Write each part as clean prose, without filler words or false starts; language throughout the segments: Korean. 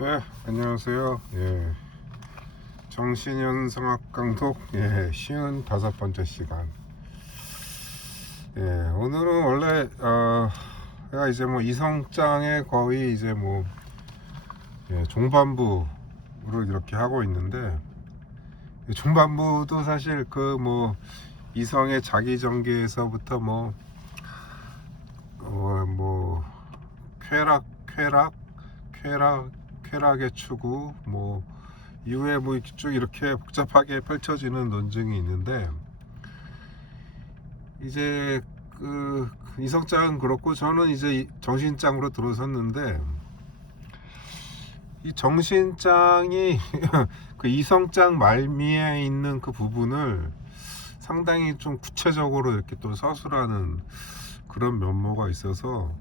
네, 안녕하세요. 정신현상학 강독 55번째 시간. 오늘은 원래 제가 이제 뭐 이성장의 거의 이제 뭐 중반부를 이렇게 하고 있는데, 중반부도 사실 그 뭐 이성의 자기전개에서부터 뭐 쾌락의 추구 이후에 쭉 이렇게 복잡하게 펼쳐지는 논증이 있는데, 이제 그 이성장은 그렇고 저는 이제 정신장으로 들어섰는데, 이 정신장이 그 이성장 말미에 있는 그 부분을 상당히 좀 구체적으로 이렇게 또 서술하는 그런 면모가 있어서,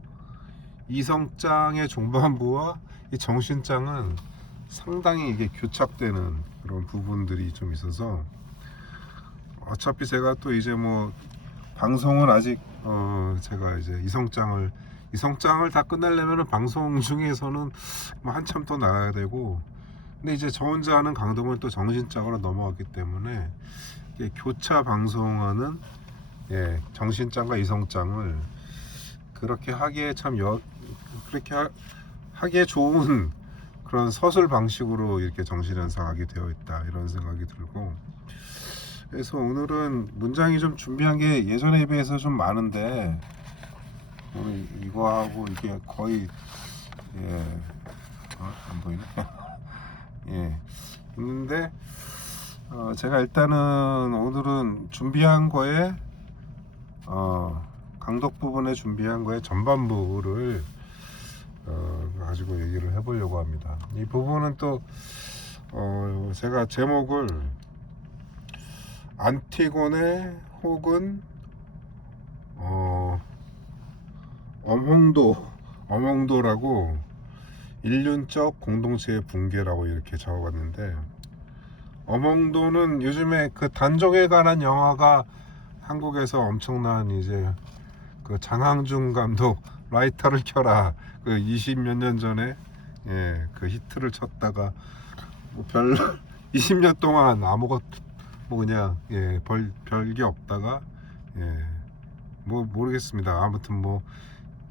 이성장의 중반부와 이 정신장은 상당히 이게 교착되는 그런 부분들이 좀 있어서, 어차피 제가 또 이제 뭐 방송은 아직 제가 이제 이성장을 다 끝내려면 방송 중에서는 뭐 한참 더 나가야 되고, 근데 이제 저 혼자 하는 강동은 또 정신장으로 넘어갔기 때문에 이게 교차 방송하는 정신장과 이성장을 그렇게 하기에 하기에 좋은 그런 서술 방식으로 이렇게 정신현상하게 되어 있다, 이런 생각이 들고, 그래서 오늘은 문장이 좀 준비한 게 예전에 비해서 좀 많은데, 오늘 이거하고 이게 거의 안 보이네. 있는데, 제가 일단은 오늘은 준비한 거에 강독 부분에 준비한 거에 전반부를 가지고 얘기를 해보려고 합니다. 이 부분은 또 제가 제목을 안티고네 혹은 엄홍도라고 인륜적 공동체의 붕괴라고 이렇게 적어봤는데, 엄홍도는 요즘에 그 단종에 관한 영화가 한국에서 엄청난 이제 그 장항준 감독 라이터를 켜라, 그 20몇 년 전에 그 히트를 쳤다가 별 20년 동안 아무것도 그냥 별게 없다가 뭐 모르겠습니다. 아무튼 뭐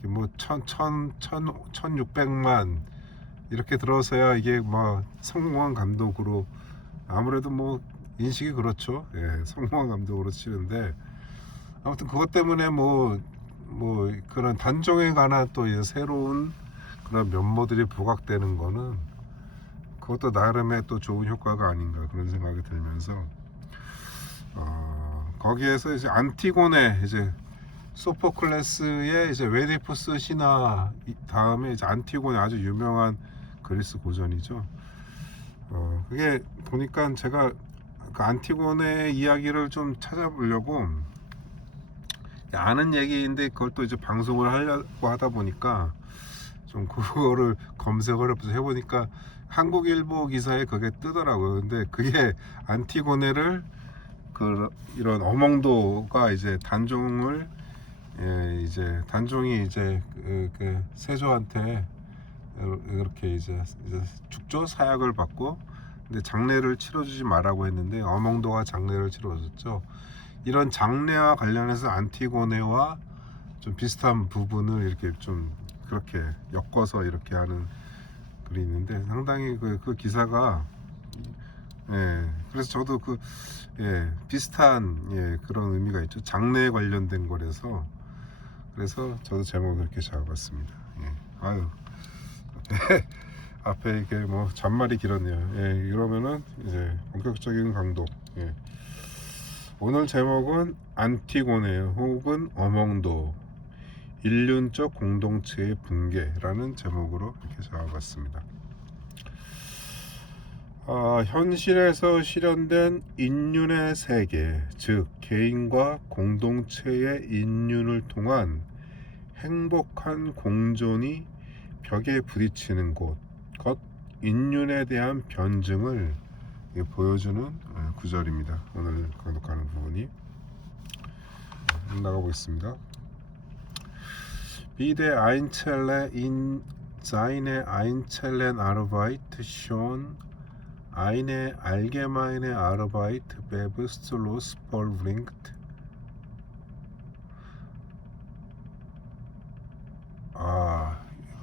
1600만 이렇게 들어서야 이게 뭐 성공한 감독으로, 아무래도 뭐 인식이 그렇죠. 성공한 감독으로 치는데, 아무튼 그것 때문에 뭐 그런 단종에 관한 또 새로운 그런 면모들이 부각되는 거는, 그것도 나름의 또 좋은 효과가 아닌가, 그런 생각이 들면서 거기에서 이제 안티고네, 이제 소포클레스의 이제 웨디푸스 신화 다음에 이제 안티고네, 아주 유명한 그리스 고전이죠. 그게 보니까 제가 그 안티고네 이야기를 좀 찾아보려고, 아는 얘기인데 그걸 또 이제 방송을 하려고 하다 보니까 좀 그거를 검색을 해보니까 한국일보 기사에 그게 뜨더라고요. 근데 그게 안티고네를 이런 엄홍도가 이제 단종이 이제 그 세조한테 이렇게 이제 죽조 사약을 받고, 근데 장례를 치러주지 말라고 했는데 엄홍도가 장례를 치러줬죠. 이런 장례와 관련해서 안티고네와 좀 비슷한 부분을 이렇게 좀 그렇게 엮어서 이렇게 하는 글이 있는데, 상당히 그 기사가 그래서 저도 비슷한 그런 의미가 있죠. 장례에 관련된 거라서, 그래서 저도 제목을 이렇게 잡았습니다. 아유 앞에 이게 뭐 잔말이 길었네요. 이러면은 이제 본격적인 강도. 오늘 제목은 안티고네 혹은 엄홍도 인륜적 공동체의 붕괴라는 제목으로 이렇게 잡아봤습니다. 현실에서 실현된 인륜의 세계, 즉 개인과 공동체의 인륜을 통한 행복한 공존이 벽에 부딪히는 것, 인륜에 대한 변증을 보여주는 구절입니다. 오늘 강독하는 부분이 나가보겠습니다. Wie der Einzelne in Seine einzelnen Arbeit schon eine allgemeine Arbeit bewusstlos vollbringt.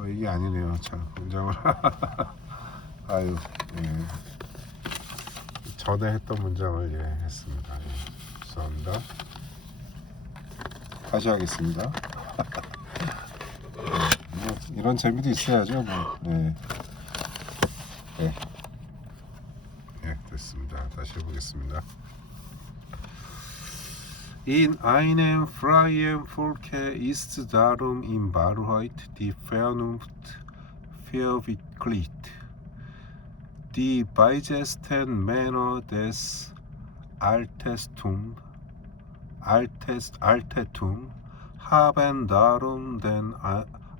이게 아니네요. 참 문장을 아유, 예. 전에 했던 문장을 했습니다. 죄송합니다. 다시 하겠습니다. 뭐, 이런 재미도 있어야죠. 뭐. 됐습니다. 다시 해보겠습니다. In einem freien Volke ist darum in Wahrheit die Vernunft verwickelt. Die weisesten Männer des Altertums haben darum den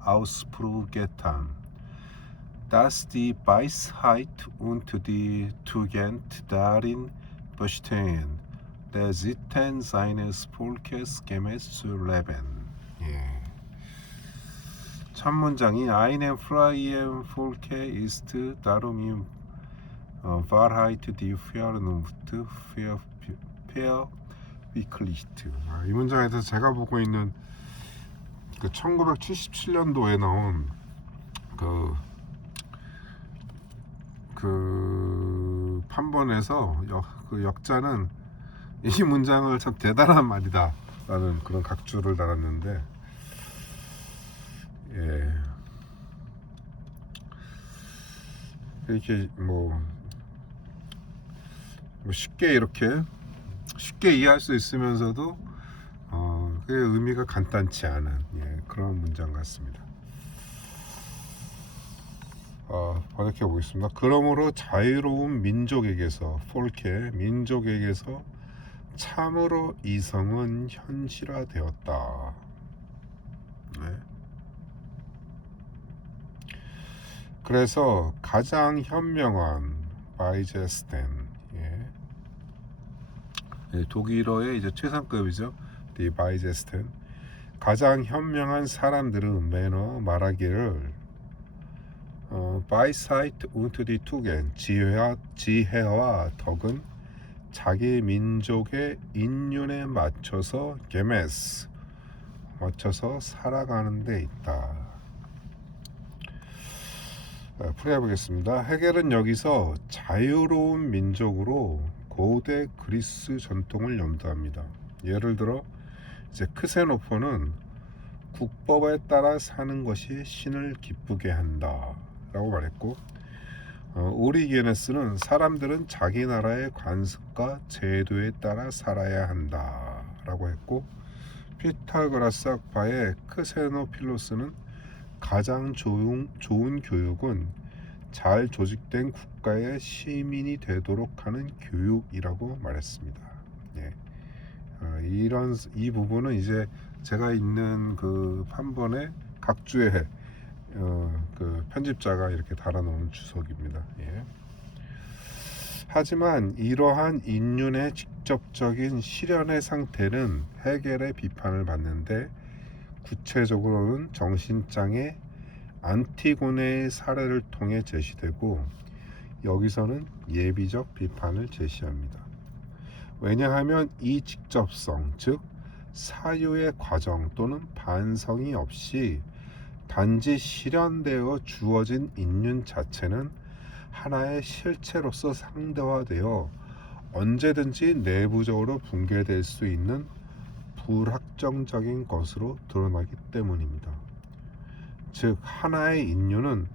Ausspruch getan, dass die Weisheit und die Tugend darin bestehen, der Sitten seines Volkes gemäß zu leben. 첫 문장이 Einem freien Volke ist darum in Wahrheit die Vernunft verwickelt. 이 문장에서 제가 보고 있는 그 1977년도에 나온 그 판본에서 그 역자는 이 문장을 참 대단한 말이다 라는 그런 각주를 달았는데, 이렇게 뭐 쉽게 이렇게 쉽게 이해할 수 있으면서도 그 의미가 간단치 않은 그런 문장 같습니다. 번역해 보겠습니다. 그러므로 자유로운 민족에게서 민족에게서 참으로 이성은 현실화되었다. 그래서 가장 현명한 바이제스텐, 독일어의 이제 최상급이죠. 디 바이제스텐, 가장 현명한 사람들은 매너 말하기를 바이사이트 und die Tugend, 지혜와 덕은 자기 민족의 인륜에 맞춰서 게메스, 맞춰서 살아가는 데 있다. 풀어보겠습니다. 헤겔은 여기서 자유로운 민족으로 고대 그리스 전통을 염두합니다. 예를 들어 이제 크세노포는 국법에 따라 사는 것이 신을 기쁘게 한다 라고 말했고, 오리게네스는 사람들은 자기 나라의 관습과 제도에 따라 살아야 한다 라고 했고, 피타고라스 학파의 크세노필로스는 가장 좋은 교육은 잘 조직된 국가의 시민이 되도록 하는 교육이라고 말했습니다. 이 부분은 이제 제가 있는 그 판본의 각주의 그 편집자가 이렇게 달아놓은 주석입니다. 하지만 이러한 인륜의 직접적인 실현의 상태는 헤겔의 비판을 받는데, 구체적으로는 정신장애 안티고네의 사례를 통해 제시되고, 여기서는 예비적 비판을 제시합니다. 왜냐하면 이 직접성, 즉 사유의 과정 또는 반성이 없이 단지 실현되어 주어진 인륜 자체는 하나의 실체로서 상대화되어 언제든지 내부적으로 붕괴될 수 있는 불확정적인 것으로 드러나기 때문입니다. 즉 하나의 인륜은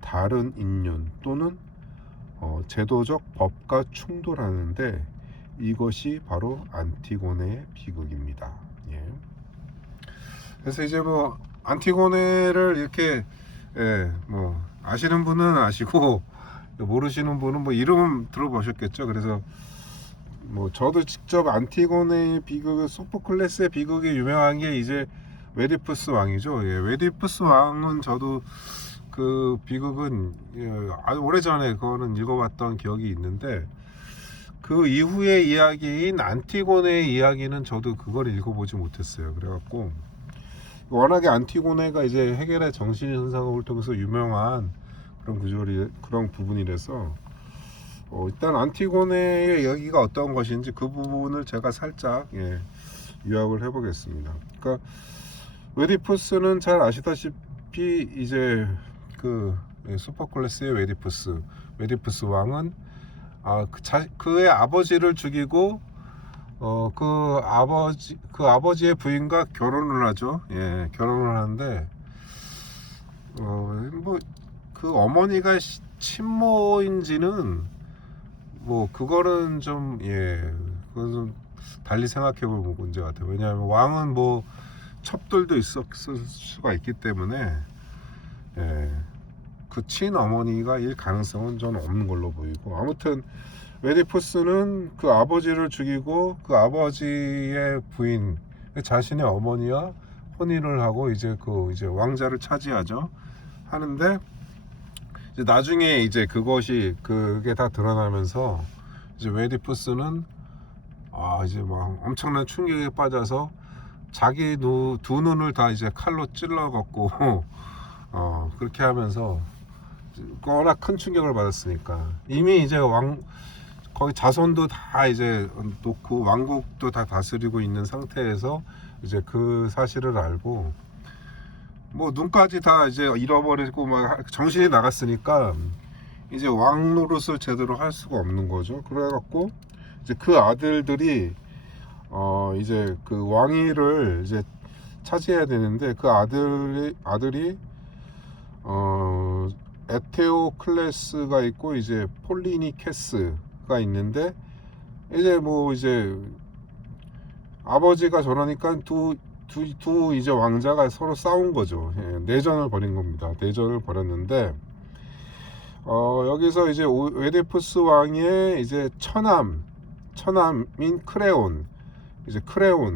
다른 인륜 또는 제도적 법과 충돌하는데, 이것이 바로 안티고네의 비극입니다. 그래서 이제 뭐 안티고네를 이렇게 뭐 아시는 분은 아시고 모르시는 분은 뭐 이름 들어보셨겠죠. 그래서 뭐 저도 직접 안티고네의 비극, 소포클레스의 비극이 유명한 게 이제 웨디푸스 왕이죠. 웨디푸스 왕은 저도 그 비극은 아주 오래전에 그거는 읽어봤던 기억이 있는데, 그 이후의 이야기인 안티고네의 이야기는 저도 그걸 읽어보지 못했어요. 그래갖고 워낙에 안티고네가 이제 해결의 정신 현상을 통해서 유명한 그런 부분이라서 일단 안티고네의 여기가 어떤 것인지 그 부분을 제가 살짝 요약을 해보겠습니다. 그러니까 웨디푸스는 잘 아시다시피 이제 그 슈퍼클래스의 웨디푸스 왕은 그의 아버지를 죽이고 그 아버지의 부인과 결혼을 하죠. 결혼을 하는데 뭐 그 어머니가 친모인지는 뭐 그거는 좀 그건 좀 달리 생각해볼 문제 같아요. 왜냐하면 왕은 뭐 첩들도 있었을 수가 있기 때문에 그 친어머니가 일 가능성은 저는 없는 걸로 보이고, 아무튼 웨디푸스는 그 아버지를 죽이고 그 아버지의 부인 자신의 어머니와 혼인을 하고 이제 왕자를 차지하죠. 하는데 이제 나중에 이제 그게 다 드러나면서 이제 웨디푸스는 이제 막 엄청난 충격에 빠져서 자기 두 눈을 다 이제 칼로 찔러갖고 그렇게 하면서 워낙 큰 충격을 받았으니까 이미 이제 거기 자손도 다 이제 놓고 왕국도 다 다스리고 있는 상태에서 이제 그 사실을 알고 뭐 눈까지 다 이제 잃어버리고 막 정신이 나갔으니까 이제 왕 노릇을 제대로 할 수가 없는 거죠. 그래갖고 이제 그 아들들이 이제 그 왕위를 이제 차지해야 되는데 그 아들이 에테오클레스가 있고 이제 폴리니케스가 있는데 이제 아버지가 저러니까 두 이제 왕자가 서로 싸운 거죠. 내전을 벌인 겁니다. 내전을 벌였는데 여기서 이제 웨디푸스 왕의 이제 처남인 크레온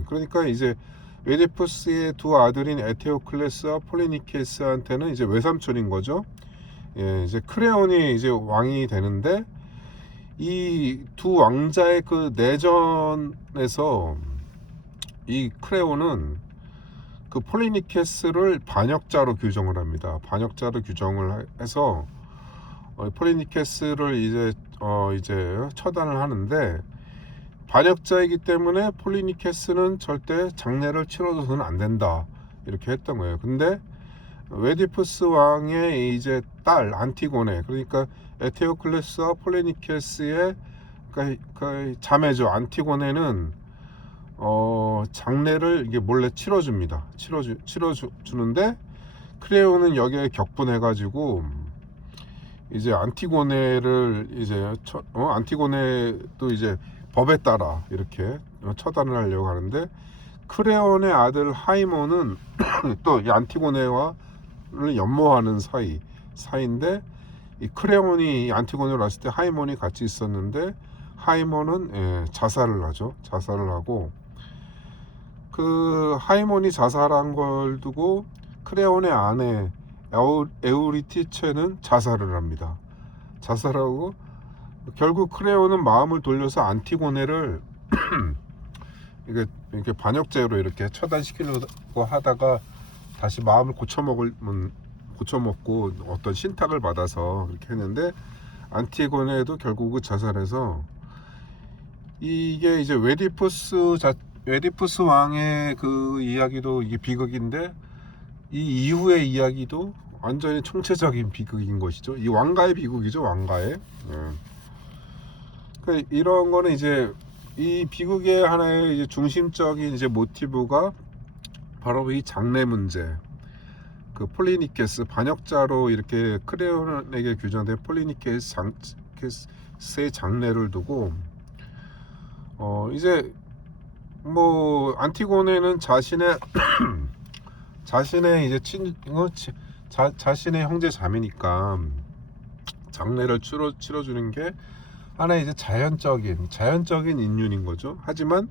그러니까 이제 웨디푸스의 두 아들인 에테오클레스와 폴리니케스한테는 이제 외삼촌인 거죠. 이제 크레온이 이제 왕이 되는데 이 두 왕자의 그 내전에서 이 크레온은 그 폴리니케스를 반역자로 규정을 합니다. 반역자로 규정을 해서 폴리니케스를 이제 처단을 하는데, 반역자이기 때문에 폴리니케스는 절대 장례를 치러줘서는 안 된다 이렇게 했던 거예요. 근데 웨디푸스 왕의 이제 딸 안티고네, 그러니까 에테오클레스와 폴리니케스의 그 자매죠. 안티고네는 장례를 이게 몰래 치러줍니다. 치러주는데 크레온은 여기에 격분해가지고 이제 안티고네를 이제 안티고네도 이제 법에 따라 이렇게 처단을 하려고 하는데, 크레온의 아들 하이몬은 또 이 안티고네와를 연모하는 사이인데 이 크레온이 안티고네를 왔을 때 하이몬이 같이 있었는데 하이몬은 자살을 하죠. 자살을 하고 그 하이몬이 자살한 걸 두고 크레온의 아내 에우리티체는 자살을 합니다. 자살하고 결국 크레온은 마음을 돌려서 안티고네를 이렇게 반역죄로 이렇게 처단시키려고 하다가 다시 마음을 고쳐먹고 어떤 신탁을 받아서 그렇게 했는데, 안티고네도 결국은 자살해서 이게 이제 웨디푸스 왕의 그 이야기도 이게 비극인데, 이 이후의 이야기도 완전히 총체적인 비극인 것이죠. 이 왕가의 비극이죠. 왕가의. 그러니까 이런 거는 이제 이 비극의 하나의 이제 중심적인 이제 모티브가 바로 이 장례 문제. 그 폴리니케스 반역자로 이렇게 크레온에게 규정된 폴리니케스의 장례를 두고 이제 뭐 안티고네는 자신의 이제 자신의 형제 자매니까 장례를 치러주는 게 하나의 이제 자연적인 인륜인 거죠. 하지만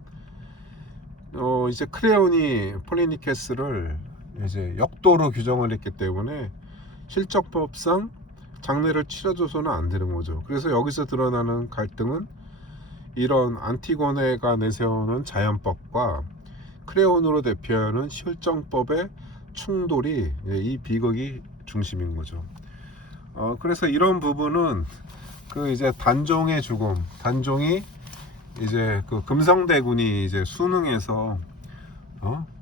이제 크레온이 폴리니케스를 이제 역도로 규정을 했기 때문에 실적법상 장례를 치러줘서는 안 되는 거죠. 그래서 여기서 드러나는 갈등은 이런 안티고네가 내세우는 자연법과 크레온으로 대표하는 실정법의 충돌이 이 비극이 중심인 거죠. 그래서 이런 부분은 그 이제 단종의 죽음, 단종이 이제 그 금성대군이 이제 수능에서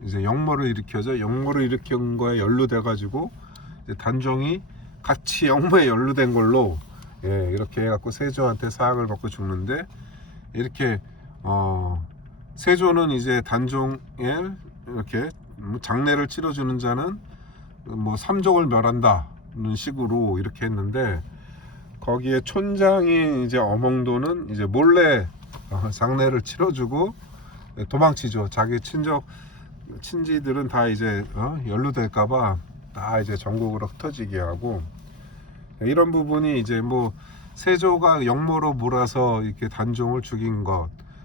이제 역모를 일으켜서 역모를 일으킨 거에 연루돼 가지고 단종이 같이 역모에 연루된 걸로 이렇게 해갖고 세조한테 사학을 받고 죽는데, 이렇게 세조는 이제 단종에 이렇게 장례를 치러주는 자는 뭐 삼족을 멸한다는 식으로 이렇게 했는데, 거기에 촌장인 이제 어몽도는 이제 몰래 장례를 치러주고 도망치죠. 자기 친지들은 다 이제 연루될까봐 다 이제 전국으로 흩어지게 하고, 이런 부분이 이제 뭐 세조가 역모로 몰아서 이렇게 단종을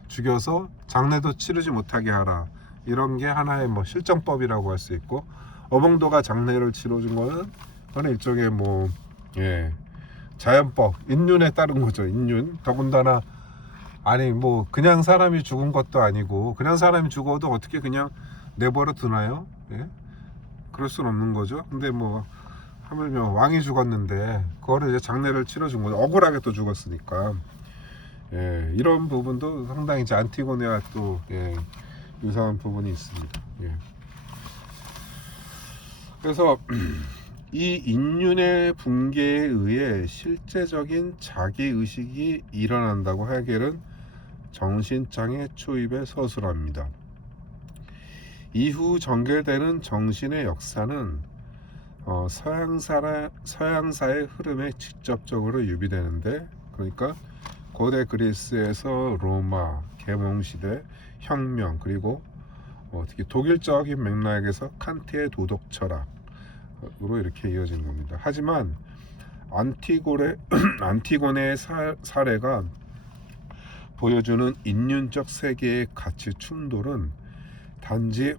죽여서 장례도 치르지 못하게 하라, 이런 게 하나의 뭐 실정법이라고 할 수 있고, 어몽도가 장례를 치러준 거는 그건 일종의 뭐 자연법, 인륜에 따른 거죠. 인륜. 더군다나 아니 뭐 그냥 사람이 죽은 것도 아니고, 그냥 사람이 죽어도 어떻게 그냥 내버려 두나요? 그럴 수는 없는 거죠. 근데 뭐 하물며 왕이 죽었는데 그거를 이제 장례를 치러준 거죠. 억울하게 또 죽었으니까. 이런 부분도 상당히 이제 안티고네와 또 유사한 부분이 있습니다. 그래서 이 인륜의 붕괴에 의해 실제적인 자기의식이 일어난다고 해겔은 정신장애 초입에 서술합니다. 이후 전개되는 정신의 역사는 서양사의 흐름에 직접적으로 유비되는데, 그러니까 고대 그리스에서 로마, 계몽시대, 혁명, 그리고 특히 독일적인 맥락에서 칸트의 도덕 철학으로 이렇게 이어지는 겁니다. 하지만 안티고네의 사례가 보여주는 인륜적 세계의 가치 충돌은 단지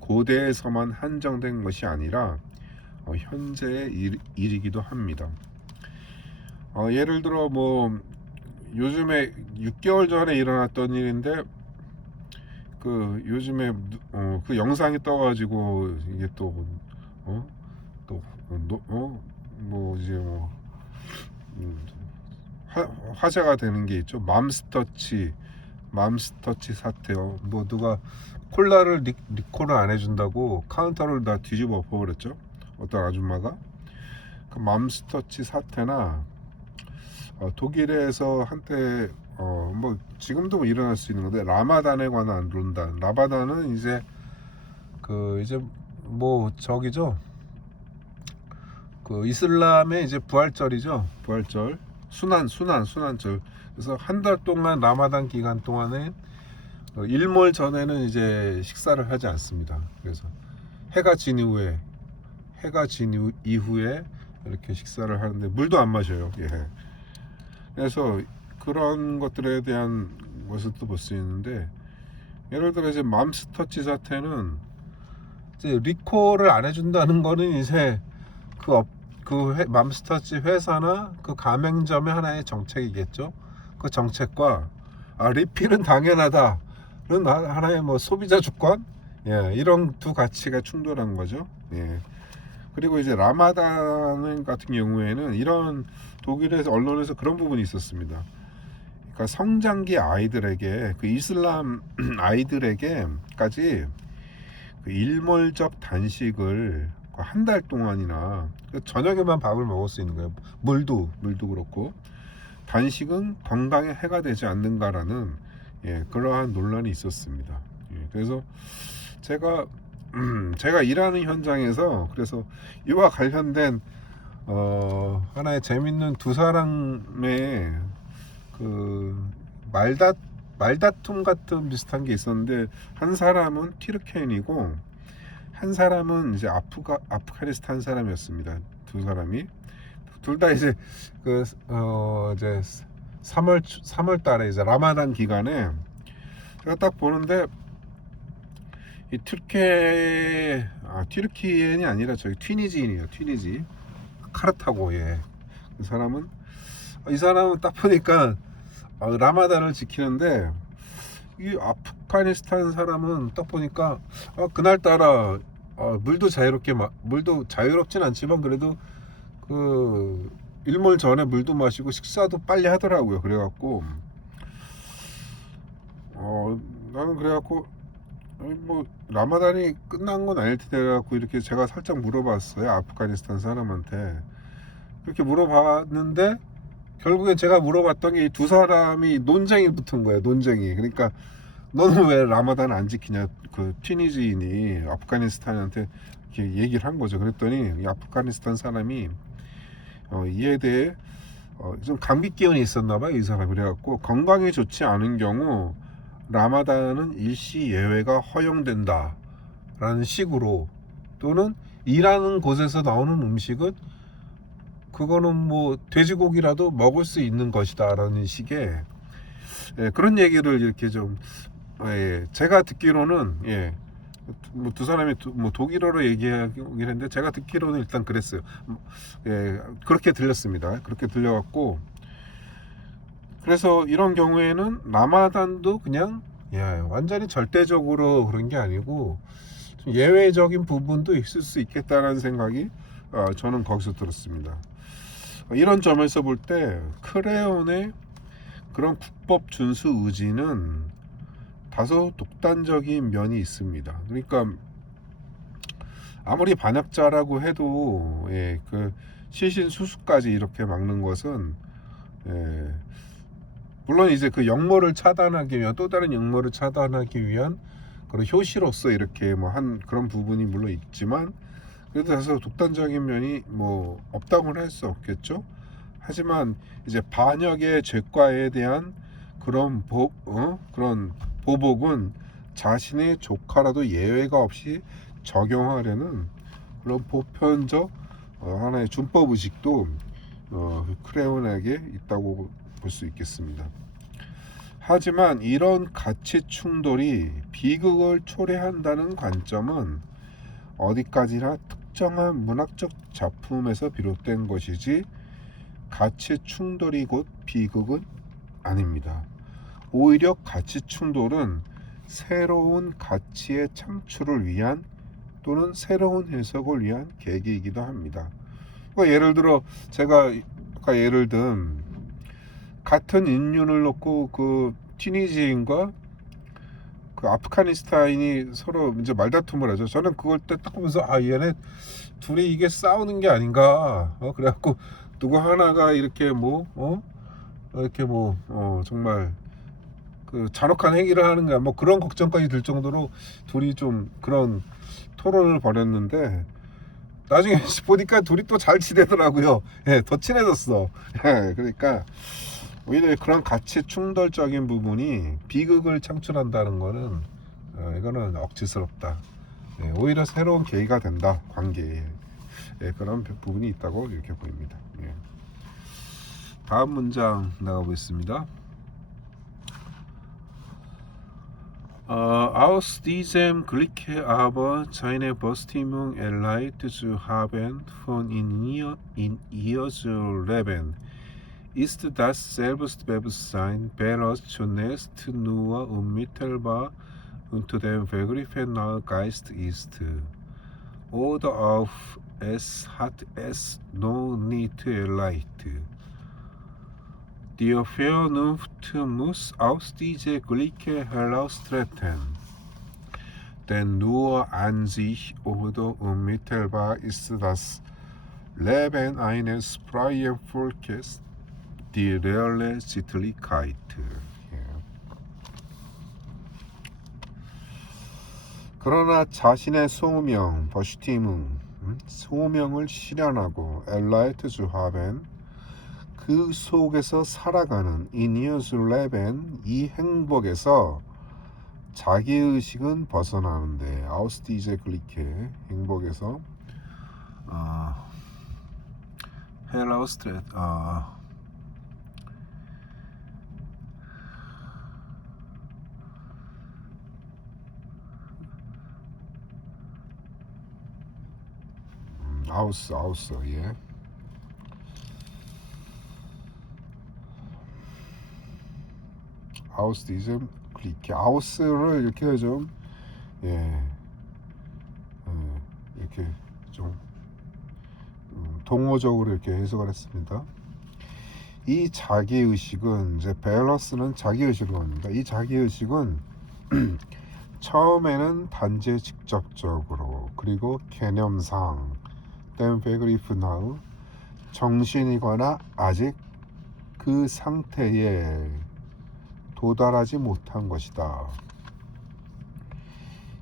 고대에서만 한정된 것이 아니라 현재의 일이기도 합니다. 예를 들어 뭐 요즘에 6개월 전에 일어났던 일인데, 그 요즘에 그 영상이 떠가지고 이게 뭐 이제 뭐 화제가 되는 게 있죠. 맘스터치 사태요. 뭐 누가 콜라를 리콜을 안 해준다고 카운터를 다 뒤집어 엎어버렸죠. 어떤 아줌마가. 그 맘스터치 사태나 독일에서 한때 뭐 지금도 뭐 일어날 수 있는 건데, 라마단에 관한 론단. 라마단은 이제 이제 뭐 저기죠. 그 이슬람의 이제 부활절이죠. 부활절. 순환절. 그래서 한 달 동안 라마단 기간 동안에 일몰 전에는 이제 식사를 하지 않습니다. 그래서 해가 진 이후에 이렇게 식사를 하는데 물도 안 마셔요. 그래서 그런 것들에 대한 것을 또 볼 수 있는데, 예를 들어 이제 맘스터치 사태는 이제 리콜을 안 해준다는 거는 이제 맘스터치 회사나 그 가맹점의 하나의 정책이겠죠. 그 정책과 리필은 당연하다는 하나의 뭐 소비자 주권, 이런 두 가치가 충돌한 거죠. 그리고 이제 라마단 같은 경우에는 이런 독일에서 언론에서 그런 부분이 있었습니다. 그러니까 성장기 아이들에게, 그 이슬람 아이들에게까지 그 일몰적 단식을 한 달 동안이나 저녁에만 밥을 먹을 수 있는 거예요. 물도 그렇고, 단식은 건강에 해가 되지 않는가라는 그러한 논란이 있었습니다. 그래서 제가 일하는 현장에서 그래서 이와 관련된 하나의 재밌는 두 사람의 그 말다툼 같은 비슷한 게 있었는데, 한 사람은 튀르켄이고 한 사람은 이제 아프가니스탄 사람이었습니다. 두 사람이 둘 다 이제 이제 3월 달에 이제 라마단 기간에 제가 딱 보는데, 이 튀르키엔이 아니라 저기 튀니지인이에요. 튀니지 카르타고. 이 사람은 딱 보니까 라마단을 지키는데, 이 아프가니스탄 사람은 딱 보니까 그날따라 물도 자유롭게 물도 자유롭진 않지만 그래도 그 일몰 전에 물도 마시고 식사도 빨리 하더라고요. 그래갖고 나는 그래갖고 뭐 라마단이 끝난 건 아닐 텐데 그래갖고 이렇게 제가 살짝 물어봤어요. 아프가니스탄 사람한테 그렇게 물어봤는데 결국엔 제가 물어봤던 게 이 두 사람이 논쟁이 붙은 거예요. 논쟁이. 그러니까 너는 왜 라마단 안 지키냐, 그 튀니지인이 아프가니스탄한테 이렇게 얘기를 한 거죠. 그랬더니 이 아프가니스탄 사람이 이에 대해 좀 감기 기운이 있었나 봐요, 이 사람이. 그래갖고 건강에 좋지 않은 경우 라마단은 일시 예외가 허용된다 라는 식으로, 또는 일하는 곳에서 나오는 음식은 그거는 뭐 돼지고기라도 먹을 수 있는 것이다 라는 식의 그런 얘기를 이렇게 좀 제가 듣기로는 뭐 두 사람이 뭐 독일어로 얘기하긴 했는데 제가 듣기로는 일단 그랬어요. 그렇게 들렸습니다. 그렇게 들려갖고 그래서 이런 경우에는 라마단도 그냥 완전히 절대적으로 그런 게 아니고 좀 예외적인 부분도 있을 수 있겠다라는 생각이 저는 거기서 들었습니다. 이런 점에서 볼 때 크레온의 그런 국법 준수 의지는 다소 독단적인 면이 있습니다. 그러니까 아무리 반역자라고 해도 그 시신 수수까지 이렇게 막는 것은 물론 이제 그 역모를 차단하기 위한, 또 다른 역모를 차단하기 위한 그런 효시로서 이렇게 뭐 한 그런 부분이 물론 있지만 그래도 다소 독단적인 면이 뭐 없다고는 할 수 없겠죠. 하지만 이제 반역의 죄과에 대한 그런 그런 보복은 자신의 조카라도 예외가 없이 적용하려는 그런 보편적 하나의 준법 의식도 크레온에게 있다고 볼 수 있겠습니다. 하지만 이런 가치 충돌이 비극을 초래한다는 관점은 어디까지나 특정한 문학적 작품에서 비롯된 것이지 가치 충돌이 곧 비극은 아닙니다. 오히려 가치 충돌은 새로운 가치의 창출을 위한 또는 새로운 해석을 위한 계기이기도 합니다. 예를 들어 제가 아까 예를 든 같은 인륜을 놓고 그 튀니지인과 그 아프가니스탄이 서로 이제 말다툼을 하죠. 저는 그걸 때 딱 보면서 얘네 둘이 이게 싸우는 게 아닌가. 그래갖고 누구 하나가 이렇게 이렇게 정말 그 잔혹한 행위를 하는가 뭐 그런 걱정까지 들 정도로 둘이 좀 그런 토론을 벌였는데 나중에 보니까 둘이 또 잘 지내더라고요. 더 친해졌어. 그러니까 오히려 그런 가치 충돌적인 부분이 비극을 창출한다는 거는 이거는 억지스럽다. 오히려 새로운 계기가 된다, 관계에. 그런 부분이 있다고 이렇게 보입니다. 다음 문장 나가보겠습니다. Aus diesem Glücke aber seine Bestimmung erleidet zu haben, von in ihr zu leben, ist das Selbstbewusstsein bereits zunächst nur unmittelbar unter dem Begriff nahe Geist ist, oder auf es hat es noch nicht erleidet. Die Vernunft muss aus dieser Glücke heraustreten, denn nur an sich oder unmittelbar ist das Leben eines freien Volkes die reale Sittlichkeit. 그러나 자신의 소명, 버슈티문, 소명을 실현하고 엘라이트 주하벤, 그 속에서 살아가는 이니어술레벤, 이 행복에서 자기의식은 벗어나는데 아우스티제 글리케, 행복에서 헬라우스트레 아우스 아우스티즘 클리케, 아우스를 이렇게 좀 이렇게 좀 동어적으로 이렇게 해석을 했습니다. 이 자기의식은 이제 밸런스는 자기의식으로 합니다. 이 자기의식은 처음에는 단지 직접적으로 그리고 개념상 땐 베그리프나우 정신이거나 아직 그 상태에 도달하지 못한 것이다.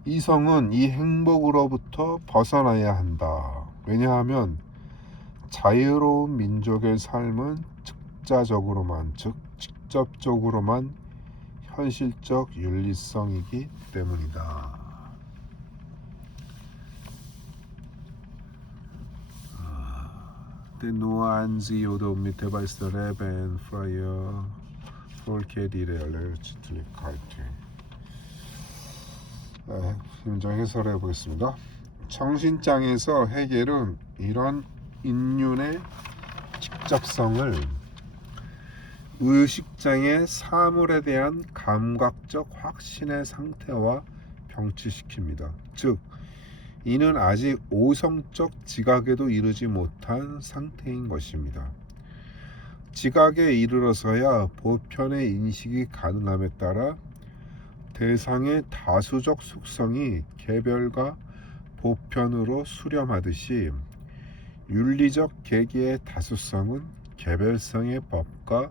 이성은 이 행복으로부터 벗어나야 한다. 왜냐하면 자유로운 민족의 삶은 즉자적으로만, 즉 직접적으로만 현실적 윤리성이기 때문이다. Den nur Ansicht oder Mitarbeiterleben freier Folgedirre Allergikeit. 문장 해설해 보겠습니다. 정신장에서 해겔은 이런 인륜의 직접성을 의식장의 사물에 대한 감각적 확신의 상태와 병치시킵니다. 즉 이는 아직 오성적 지각에도 이르지 못한 상태인 것입니다. 지각에 이르러서야 보편의 인식이 가능함에 따라 대상의 다수적 속성이 개별과 보편으로 수렴하듯이 윤리적 계기의 다수성은 개별성의 법과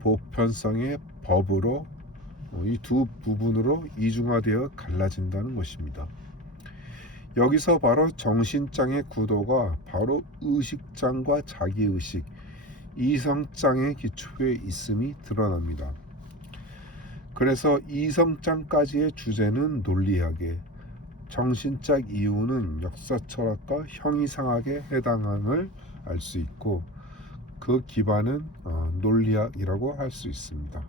보편성의 법으로 이 두 부분으로 이중화되어 갈라진다는 것입니다. 여기서 바로 정신장의 구도가 바로 의식장과 자기의식, 이성장의 기초에 있음이 드러납니다. 그래서 이성장까지의 주제는 논리학에, 정신적 이유는 역사철학과 형이상학에 해당함을 알 수 있고 그 기반은 논리학이라고 할 수 있습니다.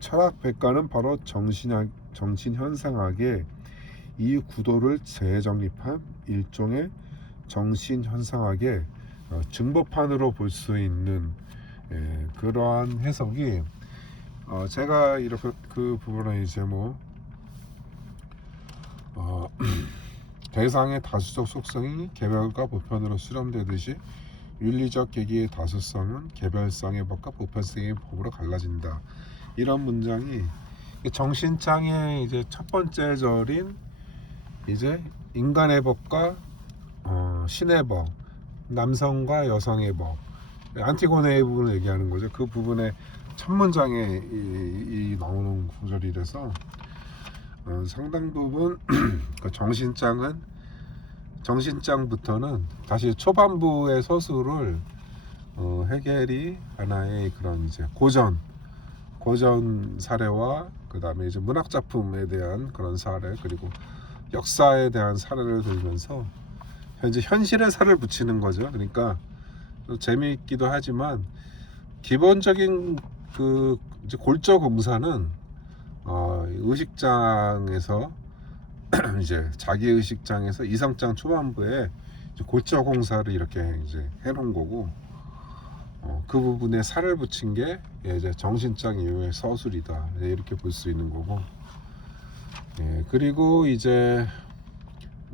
철학 백과는 바로 정신현상학의 이 구도를 재정립한 일종의 정신현상학의 증거판으로 볼 수 있는 그러한 해석이 제가 이렇게 그 부분에 이제 대상의 다수적 속성이 개별과 보편으로 수렴되듯이 윤리적 계기의 다수성은 개별성의 법과 보편성의 법으로 갈라진다. 이런 문장이 정신장의 이제 첫 번째 절인 이제 인간의 법과 신의 법, 남성과 여성의 법, 안티고네의 부분을 얘기하는 거죠. 그 부분의 첫 문장에 이 나오는 구절이라서 상당 부분 그 정신장부터는 다시 초반부의 서술을 해겔이 하나의 그런 이제 고전 사례와 그 다음에 이제 문학 작품에 대한 그런 사례 그리고 역사에 대한 사례를 들면서 현재 현실의 살을 붙이는 거죠. 그러니까 재미있기도 하지만 기본적인 그 이제 골조 공사는 의식장에서 이제 자기 의식장에서 이성장 초반부에 골조 공사를 이렇게 이제 해놓은 거고 그 부분에 살을 붙인 게 이제 정신장 이후의 서술이다 이렇게 볼 수 있는 거고 그리고 이제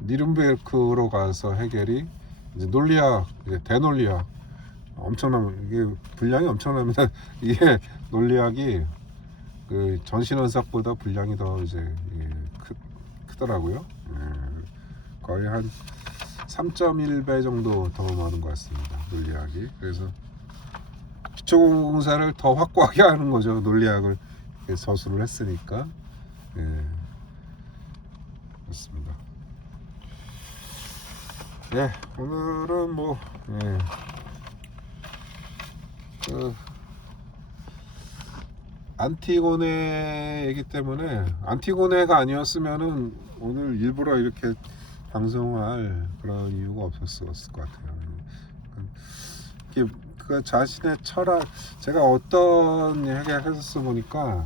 니른베르크로 가서 해겔이 이제 논리학 이제 대논리학 이게 분량이 엄청납니다. 이게 논리학이 그 전신원석보다 분량이 더 이제 크더라고요. 거의 한 3.1배 정도 더 많은 것 같습니다. 논리학이. 그래서 기초공사를 더 확고하게 하는 거죠. 논리학을 서술을 했으니까. 그렇습니다. 오늘은 안티고네이기 때문에 안티고네가 아니었으면은 오늘 일부러 이렇게 방송할 그런 이유가 없었을 것 같아요. 그 자신의 철학 제가 어떤 얘기를 했었어 보니까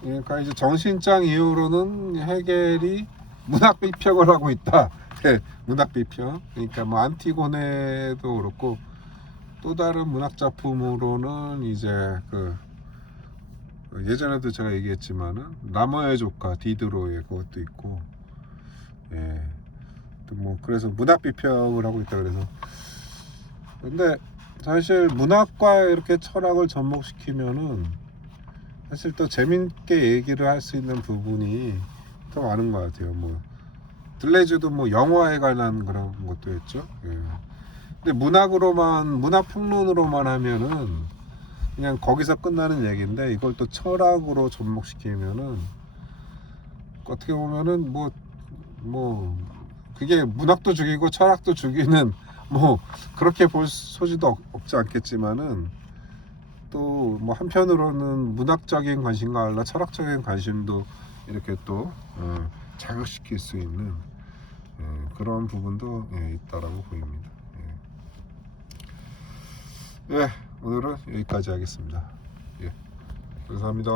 그러니까 이제 정신장 이후로는 해겔이 문학 비평을 하고 있다. 문학 비평. 그러니까 안티고네도 그렇고 또 다른 문학 작품으로는 이제 예전에도 제가 얘기했지만은 나머의 조카 디드로의 그것도 있고 뭐 그래서 문학 비평을 하고 있다 그래서. 근데 사실 문학과 이렇게 철학을 접목시키면은 사실 또 재밌게 얘기를 할 수 있는 부분이 더 많은 것 같아요. 뭐 들레즈도 뭐 영화에 관한 그런 것도 했죠. 예. 근데 문학 평론으로만 하면은 그냥 거기서 끝나는 얘기인데, 이걸 또 철학으로 접목시키면은 어떻게 보면은 뭐 그게 문학도 죽이고 철학도 죽이는, 뭐 그렇게 볼 소지도 없지 않겠지만은, 또 뭐 한편으로는 문학적인 관심과 달라 철학적인 관심도 이렇게 또 자극시킬 수 있는 그런 부분도 있다라고 보입니다. 예, 오늘은 여기까지 하겠습니다. 예, 감사합니다.